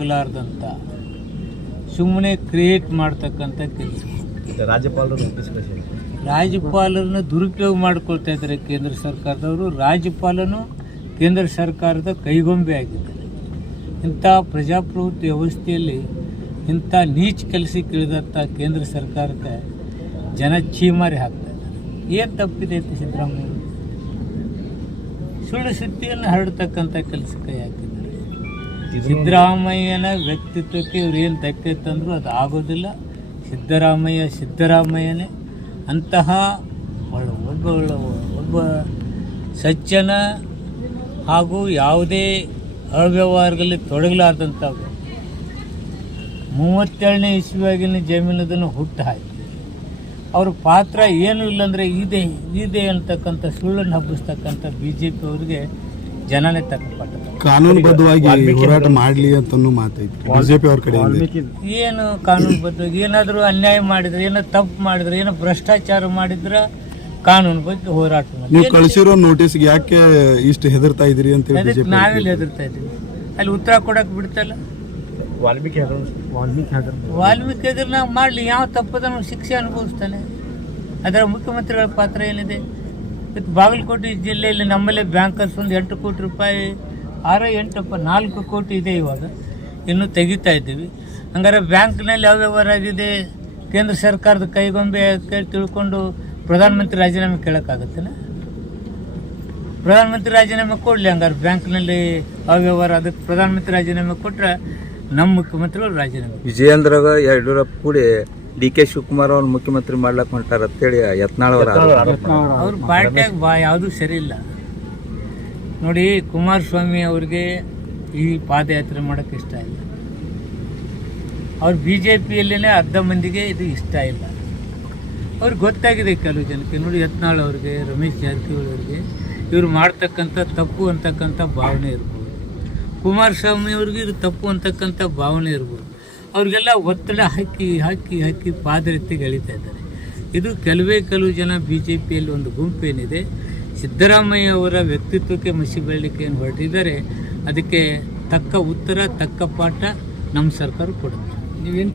ಮಾಡ್ತಕ್ಕಂಥ ಸುಮ್ಮನೆ ಕ್ರಿಯೇಟ್ ಮಾಡ್ತಕ್ಕಂಥ ಕೆಲಸ. ರಾಜ್ಯಪಾಲರು ರಾಜ್ಯಪಾಲರನ್ನ ದುರುಪಯೋಗ ಮಾಡ್ಕೊಳ್ತಾ ಇದ್ದಾರೆ ಕೇಂದ್ರ ಸರ್ಕಾರದವರು. ರಾಜ್ಯಪಾಲನು ಕೇಂದ್ರ ಸರ್ಕಾರದ ಕೈಗೊಂಬೆ ಆಗಿದ್ದಾರೆ. ಇಂಥ ಪ್ರಜಾಪ್ರಭುತ್ವ ವ್ಯವಸ್ಥೆಯಲ್ಲಿ ಇಂಥ ನೀಚ್ ಕೆಲಸಕ್ಕೆ ಇಳಿದಂಥ ಕೇಂದ್ರ ಸರ್ಕಾರಕ್ಕೆ ಜನ ಚೀಮಾರಿ ಹಾಕ್ತಾ ಇದ್ದಾರೆ. ಏನು ತಪ್ಪಿದೆ ಅಂತ ಸಿದ್ದರಾಮಯ್ಯ? ಸುಳ್ಳು ಸುದ್ದಿಯನ್ನು ಹರಡ್ತಕ್ಕಂಥ ಕೆಲಸಕ್ಕೆ ಕೈ ಹಾಕಿದ್ದಾರೆ ಸಿದ್ದರಾಮಯ್ಯನ ವ್ಯಕ್ತಿತ್ವಕ್ಕೆ ಇವ್ರು ಏನು ಧಕ್ಕೆ ಅದು ಆಗೋದಿಲ್ಲ. ಸಿದ್ದರಾಮಯ್ಯ ಸಿದ್ದರಾಮಯ್ಯನೇ. ಅಂತಹ ಒಬ್ಬ ಒಬ್ಬ ಸಜ್ಜನ ಹಾಗೂ ಯಾವುದೇ ಅವ್ಯವಹಾರದಲ್ಲಿ ತೊಡಗಲಾರ್ದಂಥ ಮೂವತ್ತೇಳನೇ ಇಸ್ವಿಯಾಗಿನ ಜಮೀನದನ್ನು ಹುಟ್ಟು ಹಾಕಿ ಅವ್ರ ಪಾತ್ರ ಏನೂ ಇಲ್ಲಂದರೆ ಇದೆ ಇದೆ ಅಂತಕ್ಕಂಥ ಸುಳ್ಳನ್ನು ಹಬ್ಬಿಸ್ತಕ್ಕಂಥ ಬಿ ಜೆ ಪಿ ಅವ್ರಿಗೆ ಜನನೇ ತಕ್ಕಂಪಟ್ಟ. ಕಾನೂನುಬದ್ಧವಾಗಿ ಹೋರಾಟ ಮಾಡಲಿ ಅಂತನೂ ಮಾತೈತಿ. ಬಿಜೆಪಿ ಅವ್ರ ಕಡೆ ಏನು ಕಾನೂನುಬದ್ಧವಾಗಿ ಏನಾದರೂ ಅನ್ಯಾಯ ಮಾಡಿದ್ರೆ ಏನೋ ತಪ್ಪು ಮಾಡಿದ್ರೆ ಏನೋ ಭ್ರಷ್ಟಾಚಾರ ಮಾಡಿದ್ರೆ ಕಾನೂನು ಬಗ್ಗೆ ಹೋರಾಟ ನೀವು ಕಳಿಸಿರೋ ನೋಟಿಸ್ಗೆ ಯಾಕೆ ಇಷ್ಟು ಹೆದರ್ತಾ ಇದ್ದೀರಿ ಅಂತ ಹೇಳಿ ಅದಕ್ಕೆ ನಾವೆಲ್ಲಿ ಹೆದರ್ತಾ ಇದ್ದೀವಿ? ಅಲ್ಲಿ ಉತ್ತರ ಕೊಡಕ್ಕೆ ಬಿಡ್ತಲ್ಲ? ವಾಲ್ಮೀಕಿ ಹೆದರು ವಾಲ್ಮೀಕಿ ಹೆದರು ವಾಲ್ಮೀಕಿ ಎದುರು ನಾವು ಮಾಡಲಿ. ಯಾವ ತಪ್ಪದ ಶಿಕ್ಷೆ ಅನುಭವಿಸ್ತಾನೆ? ಅದರ ಮುಖ್ಯಮಂತ್ರಿಗಳ ಪಾತ್ರ ಏನಿದೆ? ಬಾಗಲಕೋಟೆ ಜಿಲ್ಲೆಯಲ್ಲಿ ನಮ್ಮಲ್ಲೇ ಬ್ಯಾಂಕರ್ಸ್ ಒಂದು ಎಂಟು ಕೋಟಿ ರೂಪಾಯಿ, ಆರು ಎಂಟಪ್ಪ ನಾಲ್ಕು ಕೋಟಿ ಇದೆ ಇವಾಗ. ಇನ್ನು ತೆಗಿತಾ ಇದ್ದೀವಿ. ಹಂಗಾರೆ ಬ್ಯಾಂಕ್ನಲ್ಲಿ ಯಾವ ವ್ಯವಹಾರ ಆಗಿದೆ ಕೇಂದ್ರ ಸರ್ಕಾರದ ಕೈಗೊಂಬೆ ತಿಳ್ಕೊಂಡು ಪ್ರಧಾನಮಂತ್ರಿ ರಾಜೀನಾಮೆ ಕೇಳೋಕ್ಕಾಗತ್ತೇನ? ಪ್ರಧಾನಮಂತ್ರಿ ರಾಜೀನಾಮೆ ಕೊಡಲಿ ಹಂಗಾರೆ ಬ್ಯಾಂಕ್ನಲ್ಲಿ ಅವ್ಯವಹಾರ ಅದಕ್ಕೆ ಪ್ರಧಾನಮಂತ್ರಿ ರಾಜೀನಾಮೆ ಕೊಟ್ಟರೆ ನಮ್ಮ ಮುಖ್ಯಮಂತ್ರಿಗಳು ರಾಜೀನಾಮೆ ವಿಜಯೇಂದ್ರ ಯಡಿಯೂರಪ್ಪ ಕೂಡಿ ಡಿ ಕೆ ಶಿವಕುಮಾರ್ ಅವ್ರ ಮುಖ್ಯಮಂತ್ರಿ ಮಾಡ್ಲಕ್ ಹೊಂಟಾರ ಅಂತೇಳಿ ಯತ್ನಾಳ್ ಅವರ ಅವ್ರ ಪಾರ್ಟಿಯಾಗ ಬಾ ಯಾವುದೂ ಸರಿ ಇಲ್ಲ. ನೋಡಿ ಕುಮಾರಸ್ವಾಮಿ ಅವ್ರಿಗೆ ಈ ಪಾದಯಾತ್ರೆ ಮಾಡೋಕ್ಕೆ ಇಷ್ಟ ಇಲ್ಲ. ಅವ್ರು ಬಿ ಜೆ ಪಿಯಲ್ಲೇ ಅರ್ಧ ಮಂದಿಗೆ ಇದು ಇಷ್ಟ ಇಲ್ಲ. ಅವ್ರಿಗೆ ಗೊತ್ತಾಗಿದೆ ಕೆಲವು ಜನಕ್ಕೆ. ನೋಡಿ ಯತ್ನಾಳ್ ಅವ್ರಿಗೆ ರಮೇಶ್ ಜಾರಕಿಹೊಳಿ ಅವ್ರಿಗೆ ಇವ್ರು ಮಾಡ್ತಕ್ಕಂಥ ತಪ್ಪು ಅಂತಕ್ಕಂಥ ಭಾವನೆ ಇರ್ಬೋದು. ಕುಮಾರಸ್ವಾಮಿ ಅವ್ರಿಗೆ ಇದು ತಪ್ಪು ಅಂತಕ್ಕಂಥ ಭಾವನೆ ಇರ್ಬೋದು. ಅವ್ರಿಗೆಲ್ಲ ಒತ್ತಡ ಹಾಕಿ ಹಾಕಿ ಹಾಕಿ ಪಾದರೆತ್ತಿಗೆ ಎಳಿತಾ ಇದ್ದಾರೆ. ಇದು ಕೆಲವೇ ಕೆಲವು ಜನ ಬಿ ಜೆ ಪಿಯಲ್ಲಿ ಒಂದು ಗುಂಪೇನಿದೆ ಸಿದ್ದರಾಮಯ್ಯ ಅವರ ವ್ಯಕ್ತಿತ್ವಕ್ಕೆ ಮಸಿ ಬೆಳಲಿಕ್ಕೆ ಏನು ಹೊರಟಿದ್ದಾರೆ, ಅದಕ್ಕೆ ತಕ್ಕ ಉತ್ತರ, ತಕ್ಕ ಪಾಠ ನಮ್ಮ ಸರ್ಕಾರ ಕೊಡುತ್ತೆ. ನೀವೇನು